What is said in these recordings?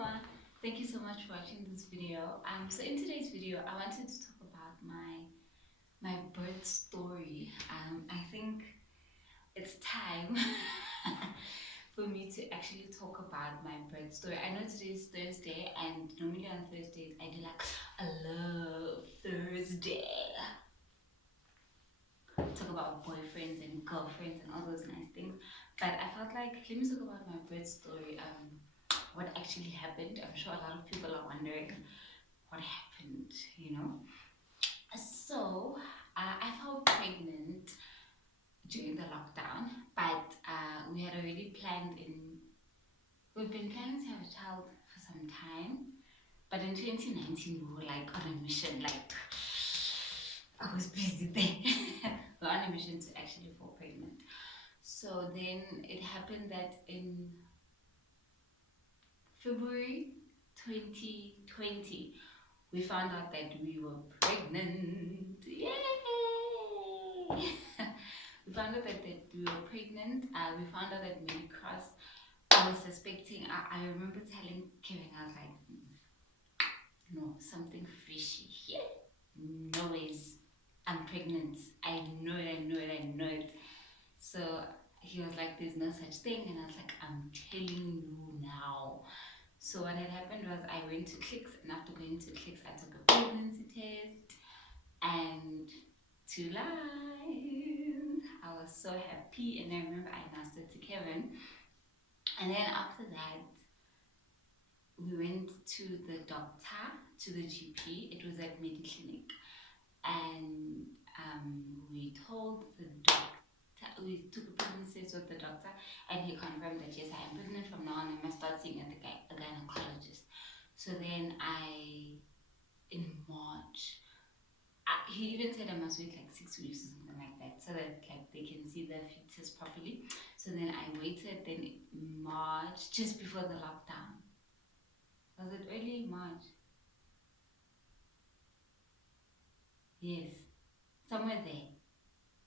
Mama, thank you so much for watching this video. So in today's video, I wanted to talk about my birth story. I think it's time for me to actually talk about my birth story. I know today is Thursday, and normally on Thursdays I do like a love Thursday. Talk about boyfriends and girlfriends and all those nice things. But I felt like let me talk about my birth story. What actually happened. I'm sure a lot of people are wondering what happened, you know. So I felt pregnant during the lockdown, but we had already planned in. We've been planning to have a child for some time, but in 2019 we were like on a mission. Like I was busy there. We were on a mission to actually fall pregnant. So then it happened that in February 2020 we found out that we were pregnant. Yay! We found out that we were pregnant. We found out that Mary Cross, I was suspecting. I remember telling Kevin, I was like, no, something fishy here. No ways. I'm pregnant. I know it, I know it, I know it. So he was like, there's no such thing. And I was like, I'm telling you now. So what had happened was I went to Clicks, and after going to Clicks, I took a pregnancy test, and to lie, I was so happy. And I remember I announced it to Kevin, and then after that, we went to the doctor, to the GP. It was at Mediclinic, and we told the doctor. We took a pregnancy test with the doctor, and he confirmed that yes, I am pregnant from now on. I must start seeing a gynecologist. So then in March, he even said I must wait like 6 weeks or something like that, so that like they can see the fetus properly. So then I waited. Then March, just before the lockdown, was it early March? Yes, somewhere there.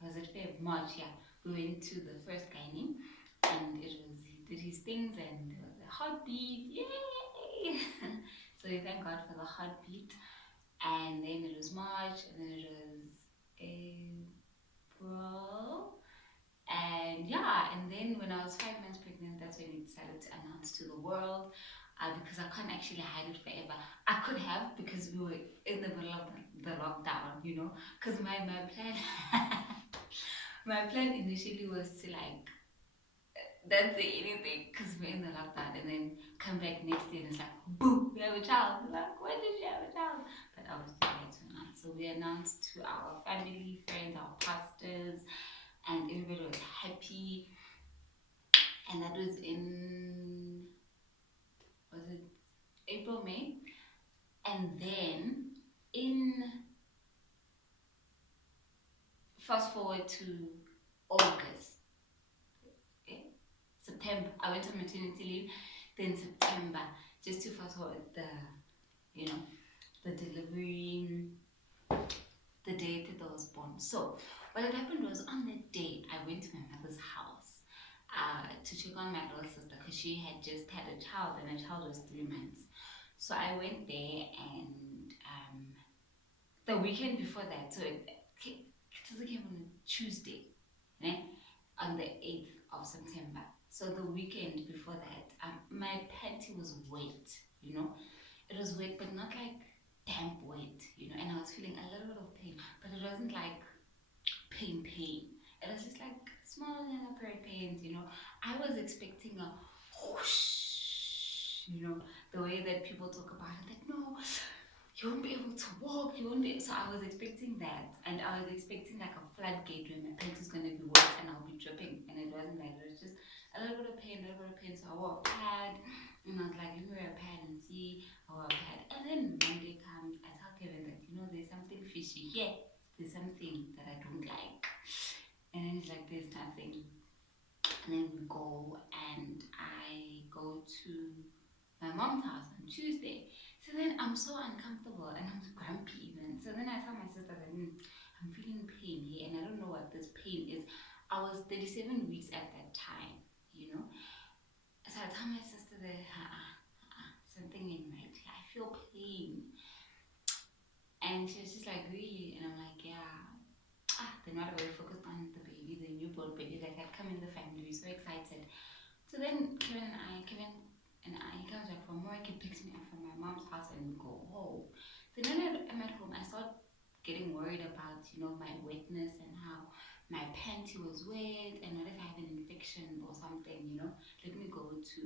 Was it Feb? March? Yeah. We went to the first gynae, and it was he did his things, and there was a heartbeat. Yay! So we thank God for the heartbeat. And then it was March, and then it was April, and yeah, and then when I was 5 months pregnant, that's when we decided to announce to the world. Because I can't actually hide it forever. I could have, because we were in the middle of the lockdown, you know. Because my plan, my plan initially was to like don't say anything because we're in the lockdown, and then come back next day and it's like boom, we have a child. It's like, when did you have a child? But I was too late to announce. So we announced to our family, friends, our pastors, and everybody was happy. And that was in, was it April, May? And then in, fast forward to August, okay? September, I went on maternity leave. Then September, just to fast forward the, you know, the delivery, the date that I was born. So what had happened was, on that day I went to my mother's house to check on my little sister, because she had just had a child, and her child was 3 months. So I went there, and the weekend before that, so it came on a Tuesday, eh? On the 8th of September. So the weekend before that, my panty was wet, you know. It was wet, but not like damp wet, you know. And I was feeling a little bit of pain, but it wasn't like pain. It was just like small little period pains, you know. I was expecting a whoosh, you know, the way that people talk about it, that no, you won't be able to walk, you won't be. So I was expecting that, and I was expecting like a floodgate where my pants is gonna be wet and I'll be dripping, and it wasn't that. It was just a little bit of pain, a little bit of pain. So I wore a pad, and I was like, let me wear a pad and see. I wore a pad, and then Monday comes. I tell Kevin that, you know, there's something fishy here. There's something that I don't like, and then he's like, there's nothing. And then we go, and I go to my mom's house on Tuesday. So then I'm so uncomfortable, and I'm grumpy even. So then I tell my sister that I'm feeling pain here, and I don't know what this pain is. I was 37 weeks at that time, you know. So I tell my sister that, so And she was just like, really? And I'm like, yeah. Then what about we focused on the baby, the newborn baby that had come in the family. We were so excited. So then Kevin and I, he comes back from work, he picks me up from my mom's house and we go home. So then I'm at home, I start getting worried about, my wetness and how my panty was wet and what if I have an infection or something. Let me go to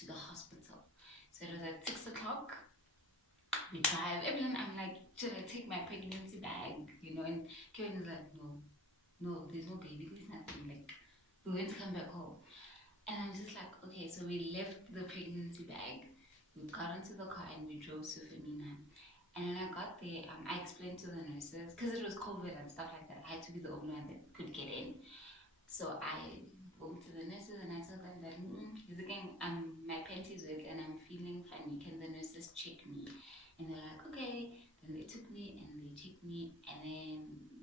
the hospital. So it was at 6 o'clock. We drive. Everyone, I'm like, should I take my pregnancy bag? And Kevin is like, no, no, there's no baby, there's nothing. Like, we're going to come back home. And I'm just like, okay, so we left the pregnancy bag, we got into the car and we drove to Femina. And when I got there, I explained to the nurses, because it was COVID and stuff like that, I had to be the only one that could get in. So I went to the nurses and I told them that, this again, my panties wet and I'm feeling funny. Can the nurses check me? And they're like, okay. Then they took me and they checked me and then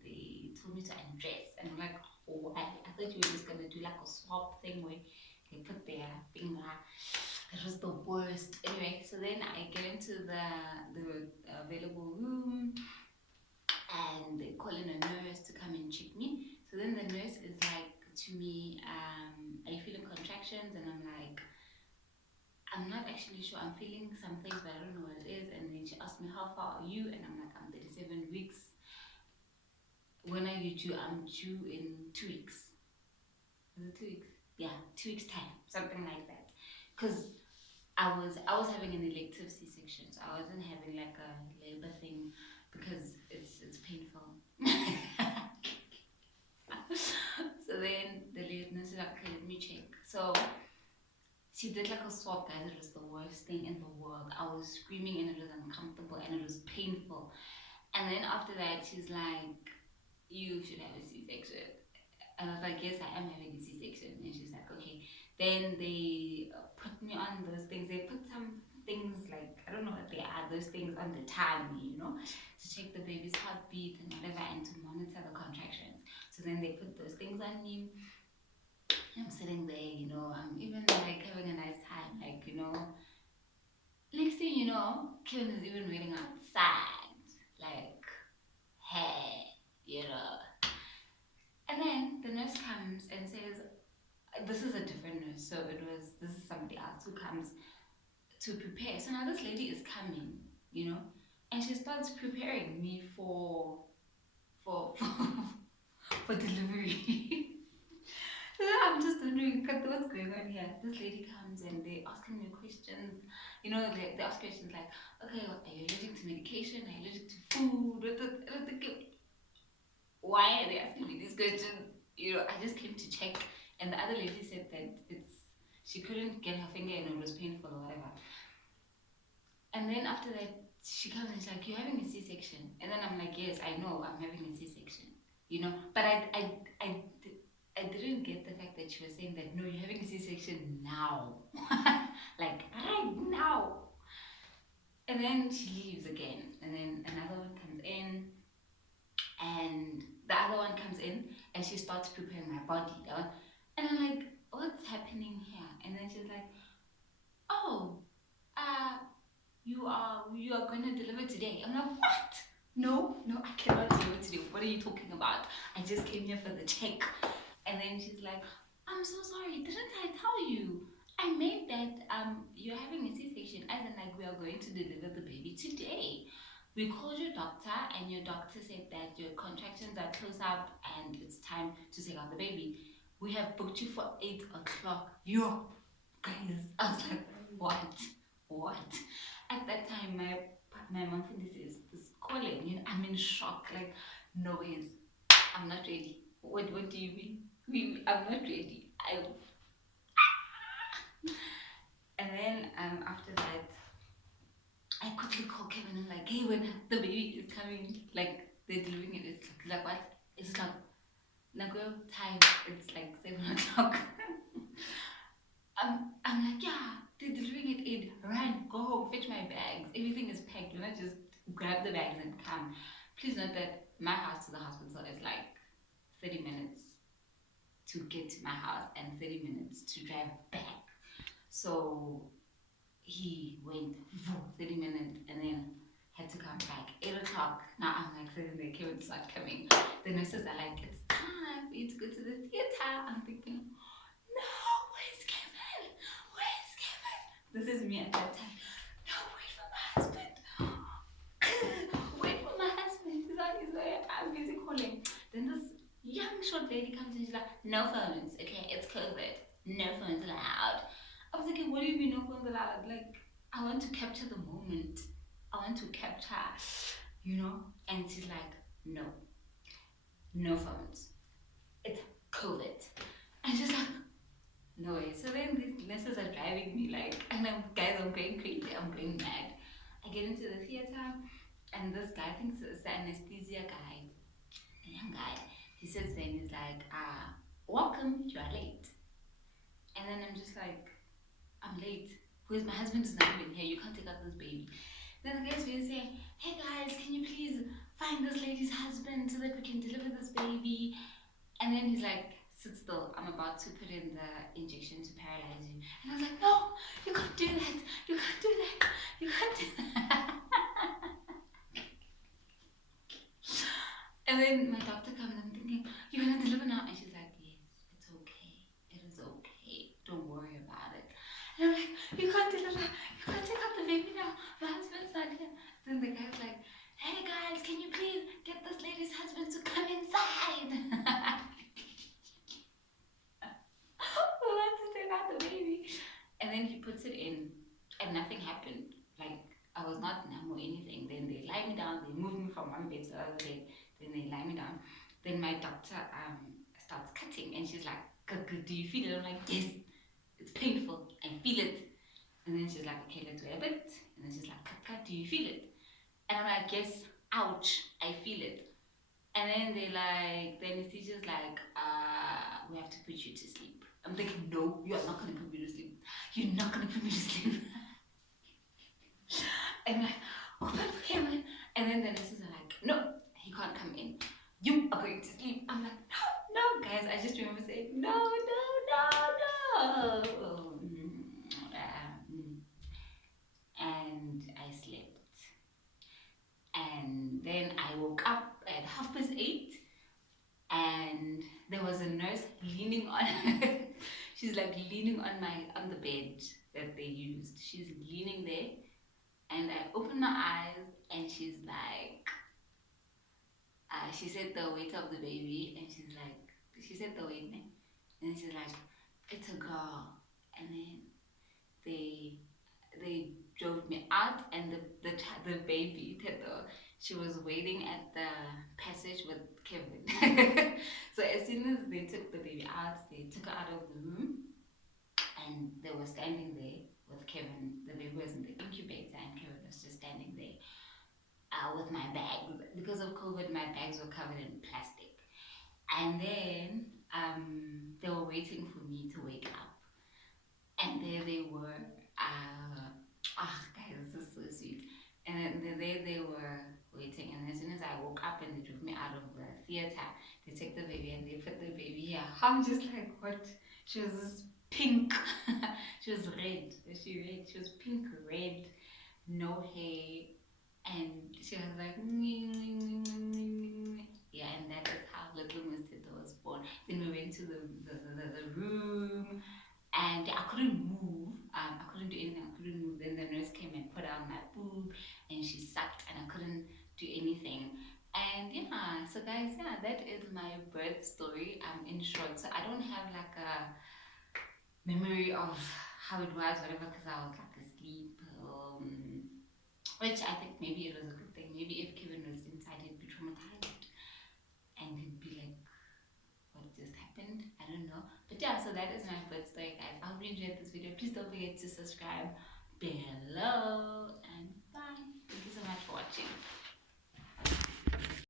they told me to undress. And I'm like, oh, I thought you were just gonna do like a swab thing where they put their finger. It was the worst. Anyway, so then I get into the available room and they call in a nurse to come and check me. So then the nurse is like to me, are you feeling contractions? And I'm like, I'm not actually sure. I'm feeling some things, but I don't know what it is. And then she asked me, how far are you? And I'm like, I'm 37 weeks. When are you due? I'm due in 2 weeks. Is it 2 weeks? Yeah, 2 weeks time, something like that. Because I was having an elective C-section, so I wasn't having like a labor thing because it's painful. So then the nurse is like, okay, let me check. So she did like a swab, guys. It was the worst thing in the world. I was screaming and it was uncomfortable and it was painful. And then after that, she's like, you should have a C-section. And I was like, yes, I am having a C-section. And she's like, okay. Then they put me on those things. They put some things like, I don't know what they are, those things on the tummy, to check the baby's heartbeat and whatever and to monitor the contractions. So then they put those things on me. I'm sitting there, I'm even like having a nice time, next thing you know, Kevin is even waiting outside, like, hey. And then the nurse comes and says, this is a different nurse, so this is somebody else who comes to prepare. So now this lady is coming, and she starts preparing me for for delivery. So I'm just wondering what's going on here. This lady comes and they asking me questions. They ask questions like, okay, are you allergic to medication? Are you allergic to food? And I'm thinking, why are they asking me these questions? I just came to check, and the other lady said that she couldn't get her finger in, it was painful or whatever. And then after that, she comes and she's like, "You're having a C-section," and then I'm like, "Yes, I know, I'm having a C-section," But I didn't get the fact that she was saying that no, you're having a C-section now, like right now. And then she leaves again, and then another one comes in, and the other one comes in and she starts preparing my body down. And I'm like, what's happening here? And then she's like, oh, uh, you are gonna deliver today. I'm like, what? No, no, I cannot deliver today. What are you talking about? I just came here for the check. And then she's like, I'm so sorry, didn't I tell you? I made that you're having a C-section, as in like we are going to deliver the baby today. We called your doctor and your doctor said that your contractions are close up and it's time to take out the baby. We have booked you for 8 o'clock. Yo, guys, I was like, what? What? At that time, my mom is calling. I'm in shock. Like, no ways. I'm not ready. What do you mean? I'm not ready. And then after that, I quickly call Kevin. I'm like, hey, when the baby is coming, like they're delivering it. It's like what? It's like Nago time. It's like 7 o'clock. I'm like, yeah, they're delivering it in. Run, go home, fetch my bags. Everything is packed. Do not just grab the bags and come. Please note that my house to the hospital is like 30 minutes to get to my house and 30 minutes to drive back. So he went 30 minutes and then had to come back 8 o'clock. Now I'm like sitting there, Kevin's not coming. The nurses are like, it's time for you to go to the theater. I'm thinking, no, where's Kevin? Where's Kevin? This is me at that time. No, wait for my husband. Wait for my husband. He's on his way. I'm busy calling. Then this young short lady comes in. She's like, no phones. Okay, it's COVID. No phones allowed. I was thinking, what do you mean no phones allowed? Like, I want to capture the moment. I want to capture, you know? And she's like, no, no phones. It's COVID. And she's like, no way. So then these nurses are driving me like, and I'm, guys, I'm going crazy. I'm going mad. I get into the theater, and this guy thinks it's the anesthesia guy, a young guy. He sits there and he's like, welcome, you are late. And then I'm just like, I'm late. Because my husband is not even here. You can't take out this baby. Then the guys will say, hey guys, can you please find this lady's husband so that we can deliver this baby? And then he's like, sit still. I'm about to put in the injection to paralyze you. And I was like, no, you can't do that. You can't do that. You can't do that. And then my doctor comes and I'm thinking, you're going to deliver now? And she's like, yes, it's okay. It is okay. Don't worry about it. And I'm like, you can't deliver. You can't take out the baby now. My husband's not here. Then the guy's like, hey guys, can you please get this lady's husband to come inside? We want to take out the baby. And then he puts it in and nothing happened. Like, I was not numb or anything. Then they lie me down. They move me from one bed to the other bed. Then they lie me down. Then my doctor starts cutting and she's like, do you feel it? I'm like, yes, it's painful. I feel it. And then she's like, okay, let's wait a bit. And then she's like, cut, do you feel it? And I'm like, yes, ouch, I feel it. And then they like, the anesthesia's like, we have to put you to sleep. I'm thinking, no, you are not going to put me to sleep. You're not going to put me to sleep. I'm like, open for Cameron. And then the nurses are like, no, he can't come in. You are going to sleep. I'm like, no, guys. I just remember saying, no. And I slept. And then I woke up at 8:30. And there was a nurse leaning on she's like leaning on the bed that they used. She's leaning there and I open my eyes and she's like she said the weight of the baby and she said the weight and she's like, it's a girl. And then they drove me out and the baby she was waiting at the passage with Kevin. So as soon as they took the baby out, they took her out of the room and they were standing there with Kevin. The baby was in the incubator and Kevin was just standing there with my bags. Because of COVID, my bags were covered in plastic. And then they were waiting for me to wake up. And there they were. Guys, this is so sweet. And then there they were waiting. And as soon as I woke up and they drove me out of the theater, they took the baby and they put the baby here. I'm just like, what? She was this pink. She was red. Was she red? She was pink, red, no hair. And she was like, yeah, and that is how little Miss Tito was born. Then we went to the room. And I couldn't move. I couldn't do anything. I couldn't move. Then the nurse came and put out my boob, and she sucked, and I couldn't do anything. And yeah, so guys, yeah, that is my birth story. In short, so I don't have like a memory of how it was, whatever, because I was like asleep. Which I think maybe it was a good thing. Maybe if Kevin was inside, he'd be traumatized, and he'd be like, what just happened? I don't know. But yeah, so that is my birth story, guys. I hope you enjoyed this video. Please don't forget to subscribe below and bye. Thank you so much for watching.